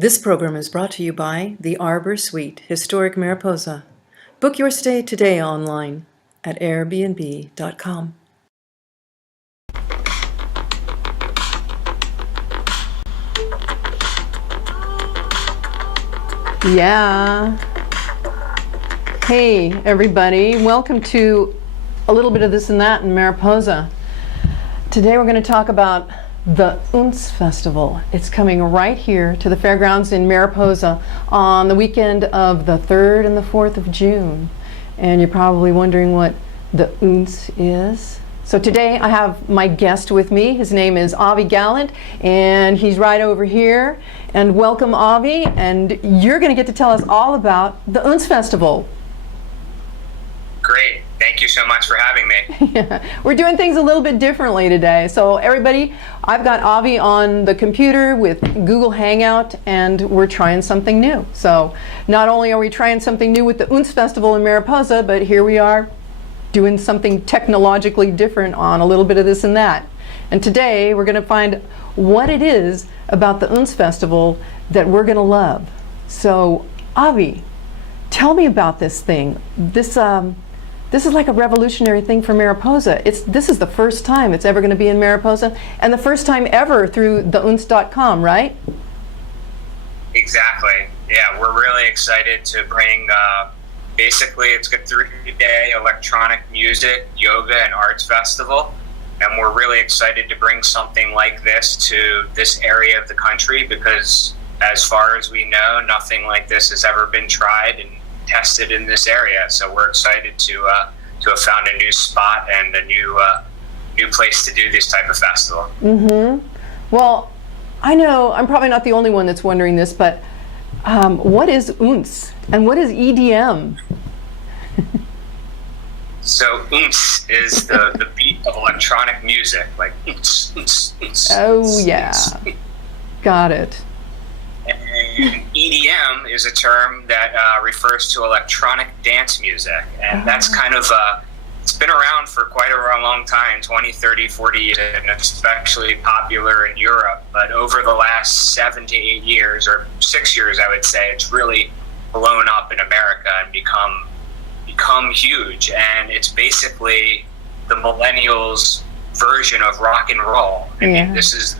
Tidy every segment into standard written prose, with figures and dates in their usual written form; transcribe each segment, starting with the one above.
This program is brought to you by the Arbor Suite, Historic Mariposa. Book your stay today online at airbnb.com. Yeah. Hey, everybody. Welcome to a little bit of this and that in Mariposa. Today we're going to talk about the UNTZ Festival. It's coming right here to the fairgrounds in Mariposa on the weekend of the 3rd and the 4th of June. And you're probably wondering what the UNTZ is. So today I have my guest with me. His name is Avi Gallant, and he's right over here. And welcome, Avi, and you're going to get to tell us all about the UNTZ Festival. Great. Thank you so much for having me. Yeah. We're doing things a little bit differently today. So everybody, I've got Avi on the computer with Google Hangout, and we're trying something new. So not only are we trying something new with the UNTZ Festival in Mariposa, but here we are doing something technologically different on a little bit of this and that. And today we're going to find what it is about the UNTZ Festival that we're going to love. So Avi, tell me about this thing. This is like a revolutionary thing for Mariposa. This is the first time it's ever going to be in Mariposa, and the first time ever through the UNTZ.com, right? Exactly. Yeah, we're really excited to bring, basically it's a 3-day electronic music, yoga, and arts festival. And we're really excited to bring something like this to this area of the country because, as far as we know, nothing like this has ever been tried and tested in this area. So we're excited to have found a new spot and a new place to do this type of festival. Mm-hmm. Well, I know I'm probably not the only one that's wondering this, but what is UNTZ and what is EDM? So UNTZ is the beat of electronic music, like Oh yeah, got it. And EDM is a term that refers to electronic dance music, and that's kind of it's been around for quite a long time, 20, 30, 40 years, and especially popular in Europe. But over the last 7 to 8 years, or 6 years, I would say, it's really blown up in America and become huge. And it's basically the millennials' version of rock and roll. I mean, this is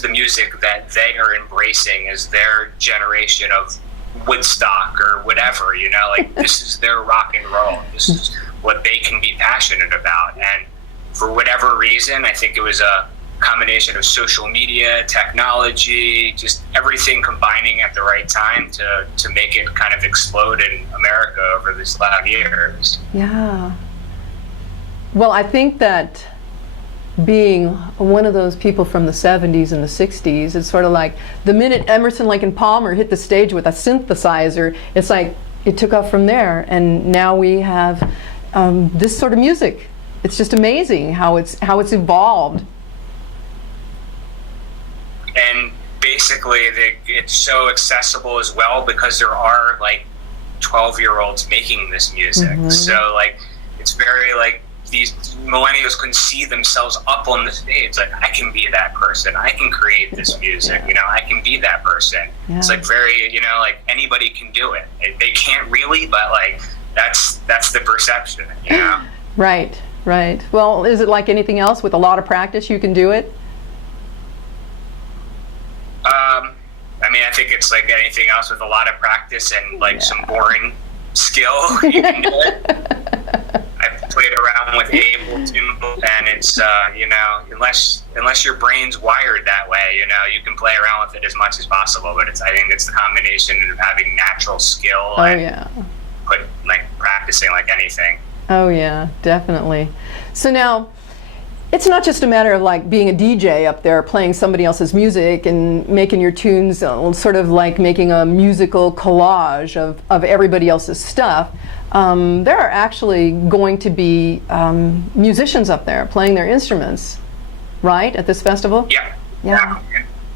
the music that they are embracing as their generation of Woodstock or whatever, like this is their rock and roll. This is what they can be passionate about. And for whatever reason, I think it was a combination of social media, technology, just everything combining at the right time to make it kind of explode in America over these last years. Yeah. Well, I think that being one of those people from the 70s and the 60s, it's sort of like the minute Emerson, Lake and Palmer hit the stage with a synthesizer, it's like it took off from there, and now we have this sort of music. It's just amazing how it's evolved. And basically, it's so accessible as well because there are like 12-year-olds making this music. Mm-hmm. So like it's very like these millennials can see themselves up on the stage. Like, I can be that person. I can create this music. I can be that person. Yeah. It's like very, like anybody can do it. They can't really, but like that's the perception. Right. Well, is it like anything else? With a lot of practice, you can do it? I mean, I think it's like anything else with a lot of practice and like some boring skill. You can do it. I've played around with Ableton, and it's unless your brain's wired that way, you can play around with it as much as possible. But I think it's the combination of having natural skill and practicing like anything. Oh yeah, definitely. So now, it's not just a matter of like being a DJ up there playing somebody else's music and making your tunes, sort of like making a musical collage of everybody else's stuff. There are actually going to be musicians up there playing their instruments, right, at this festival? Yeah.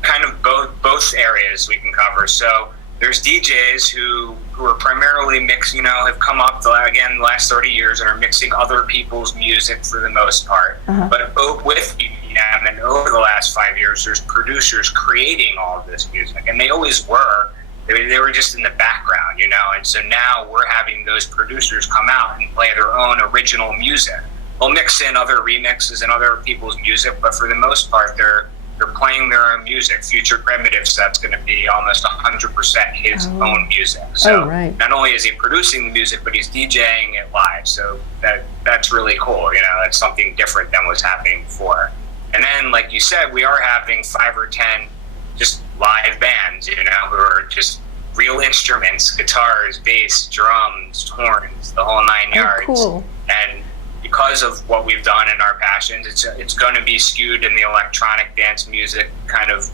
Kind of both areas we can cover. So there's DJs who are primarily mixing, have come up again the last 30 years and are mixing other people's music for the most part. Uh-huh. But with EDM, And then over the last 5 years, there's producers creating all of this music, and they always were. They were just in the background, and so now we're having those producers come out and play their own original music. They'll mix in other remixes and other people's music, but for the most part, they're playing their own music. Future Primitive Set's going to be almost 100% his own music. So not only is he producing the music, but he's DJing it live. So that's really cool. That's something different than what's happening before. And then, like you said, we are having 5 or 10 just live bands, who are just real instruments, guitars, bass, drums, horns, the whole 9 yards. Cool. And because of what we've done in our passions, it's going to be skewed in the electronic dance music kind of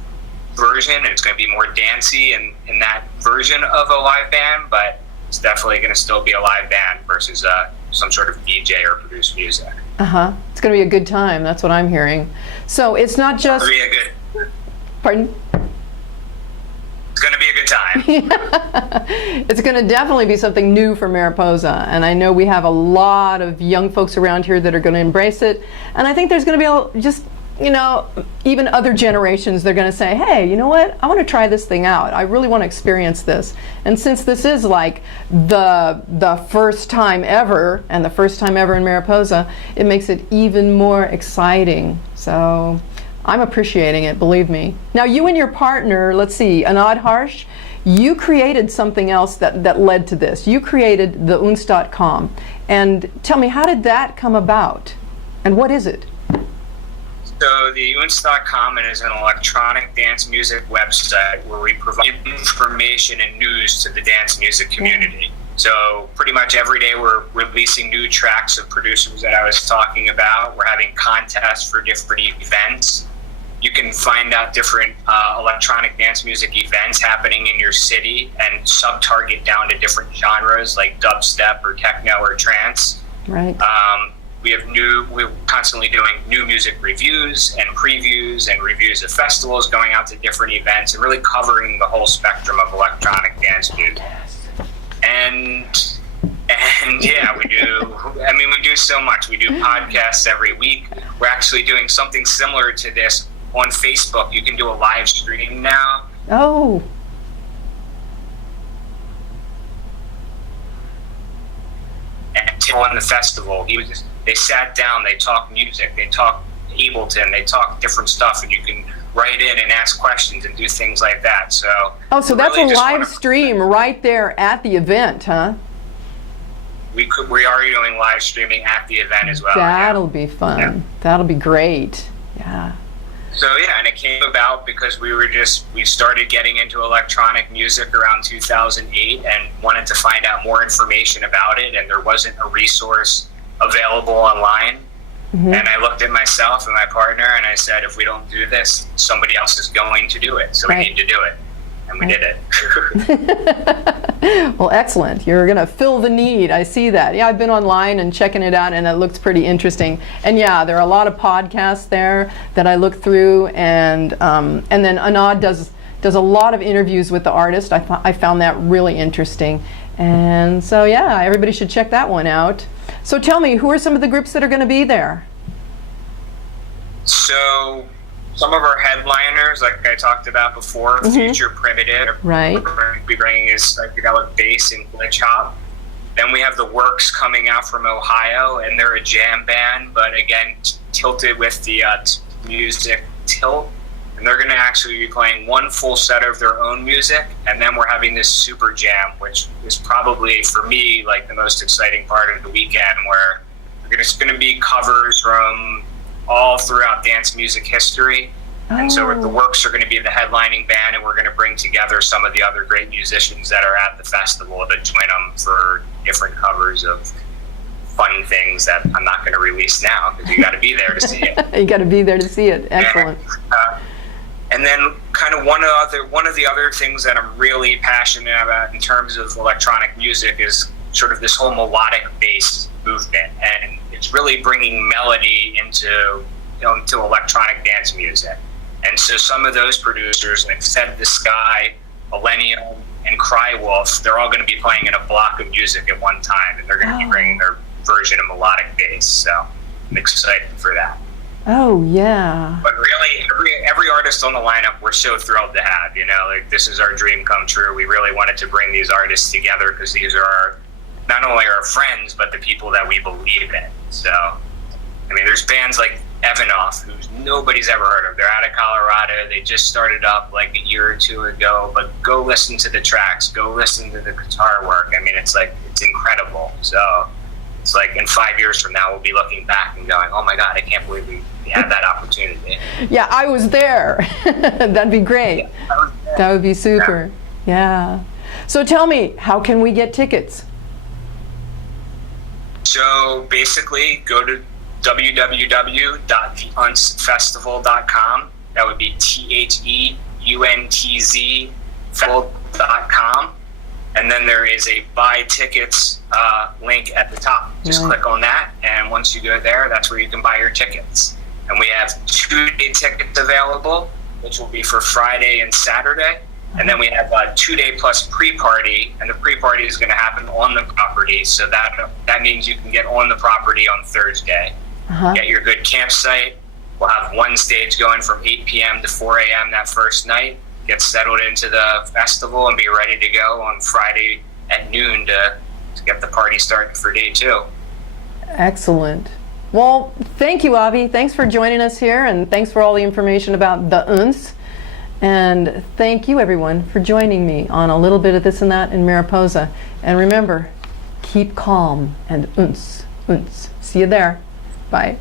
version, and it's going to be more dancey in that version of a live band, but it's definitely going to still be a live band versus some sort of DJ or produced music. It's going to be a good time. That's what I'm hearing. So it's not just... It'll be a good... Pardon? It's going to be a good time. It's going to definitely be something new for Mariposa, and I know we have a lot of young folks around here that are going to embrace it, and I think there's going to be just, even other generations, they're going to say, hey, you know what, I want to try this thing out. I really want to experience this. And since this is like the first time ever, and the first time ever in Mariposa, it makes it even more exciting. So I'm appreciating it, believe me. Now, you and your partner, let's see, Anad Harsh, you created something else that led to this. You created the UNTZ.com. And tell me, how did that come about? And what is it? So the UNTZ.com is an electronic dance music website where we provide information and news to the dance music community. So pretty much every day we're releasing new tracks of producers that I was talking about. We're having contests for different events. You can find out different electronic dance music events happening in your city and sub-target down to different genres like dubstep or techno or trance. Right. We're constantly doing new music reviews and previews and reviews of festivals, going out to different events and really covering the whole spectrum of electronic dance music. And yeah, we do so much. We do podcasts every week. We're actually doing something similar to this on Facebook. You can do a live stream now. Oh. And on the festival, they sat down, they talked music, they talked Ableton, they talked different stuff, and you can write in and ask questions and do things like that. So that's really a live stream right there at the event, huh? We are doing live streaming at the event as well. That'll be fun. Yeah. That'll be great. Yeah. So yeah, and it came about because we started getting into electronic music around 2008 and wanted to find out more information about it, and there wasn't a resource available online. Mm-hmm. And I looked at myself and my partner and I said, if we don't do this, somebody else is going to do it. So we need to do it. And we did it. Well, excellent. You're going to fill the need. I see that. Yeah, I've been online and checking it out, and it looks pretty interesting. And yeah, there are a lot of podcasts there that I look through, and then Anad does a lot of interviews with the artist. I found that really interesting. And so yeah, everybody should check that one out. So tell me, who are some of the groups that are going to be there? So some of our headliners, like I talked about before, mm-hmm. Future Primitive. Right. We're going to be bringing his psychedelic bass and glitch hop. Then we have the Works coming out from Ohio, and they're a jam band, but again, tilted with the music tilt. And they're going to actually be playing one full set of their own music, and then we're having this super jam, which is probably, for me, like the most exciting part of the weekend, where it's going to be covers from all throughout dance music history. And so the Works are going to be the headlining band, and we're going to bring together some of the other great musicians that are at the festival to join them for different covers of fun things that I'm not going to release now, because you got to be there to see it. You got to be there to see it. Excellent. And then kind of one of the other things that I'm really passionate about in terms of electronic music is sort of this whole melodic bass movement, and it's really bringing melody into electronic dance music. And so some of those producers, like Set the Sky, Millennium, and Cry Wolf, they're all going to be playing in a block of music at one time, and they're going to be bringing their version of melodic bass. So I'm excited for that. Oh, yeah. But really, every artist on the lineup, we're so thrilled to have. You know, like, this is our dream come true. We really wanted to bring these artists together because these are not only our friends, but the people that we believe in. So, I mean, there's bands like Evanoff, who nobody's ever heard of. They're out of Colorado. They just started up like a year or two ago. But go listen to the tracks. Go listen to the guitar work. I mean, it's incredible. So it's like in 5 years from now, we'll be looking back and going, oh my God, I can't believe we had that opportunity. Yeah, I was there. That'd be great. Yeah, that would be super. Yeah. So tell me, how can we get tickets? So basically, go to www.theuntz.festival.com. That would be THEUNTZ festival.com. And then there is a buy tickets link at the top. Just click on that, and once you go there, that's where you can buy your tickets. And we have 2-day tickets available, which will be for Friday and Saturday. And then we have a 2-day plus pre-party, and the pre-party is going to happen on the property. So that means you can get on the property on Thursday. Get your good campsite. We'll have one stage going from 8 p.m. to 4 a.m. that first night. Get settled into the festival and be ready to go on Friday at noon to get the party started for day 2. Excellent. Well, thank you, Avi. Thanks for joining us here, and thanks for all the information about the UNTZ. And thank you, everyone, for joining me on a little bit of this and that in Mariposa. And remember, keep calm and UNTZ, UNTZ. See you there. Bye.